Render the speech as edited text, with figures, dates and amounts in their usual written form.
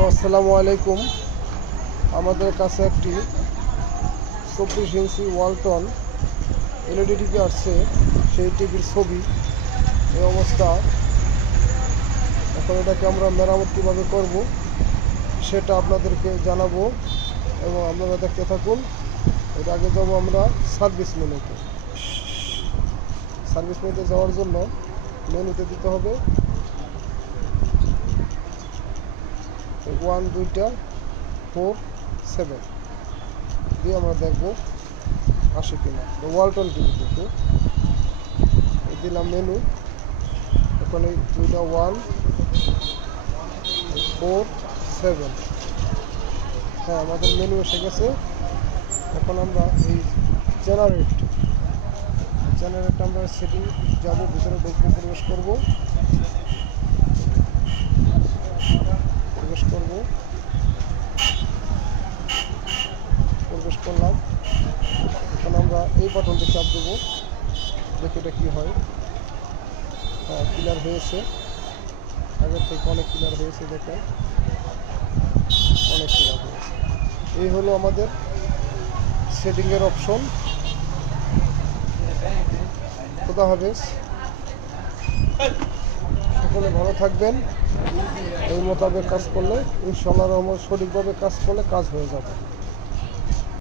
Hello, আসসালামু আলাইকুম। আমাদের কাছে একটি 24 ইঞ্চি ওয়ালটন এলইডি টিভি আসছে। সেই টিভির ছবি এই অবস্থা। এখন এটাকে আমরা মেরামত কীভাবে করব সেটা আপনাদেরকে জানাবো এবং আপনারা দেখতে থাকুন। এর আগে যাবো আমরা সার্ভিস মেনুতে। সার্ভিস মেনুতে যাওয়ার জন্য মেনুতে দিতে হবে 1 2 4 7 দিয়ে আমরা দেখবো আসে কিনা। ওয়ালটন টিভি কিন্তু দিলাম মেনু। এখন এই 1 4 7, হ্যাঁ আমাদের মেনু এসে গেছে। এখন আমরা এই জেনারেট আমরা সেটিং যাবো, ভিতরে ঢুকবো, প্রবেশ করবো। প্রবেশ করলাম। এখন আমরা এই বাটনটি চাপ দেবো, দেখি এটা কী হয়। হ্যাঁ, ক্লিয়ার হয়েছে, আগের থেকে অনেক ক্লিয়ার হয়েছে। দেখেন অনেক ক্লিয়ার হয়েছে। এই হলো আমাদের সেটিংয়ের অপশন। খোদা হাফেজ, সকলে ভালো থাকবেন। এই মোতাবেক কাজ করলে ইনশাআল্লাহ রহমান সঠিকভাবে কাজ করলে কাজ হয়ে যাবে।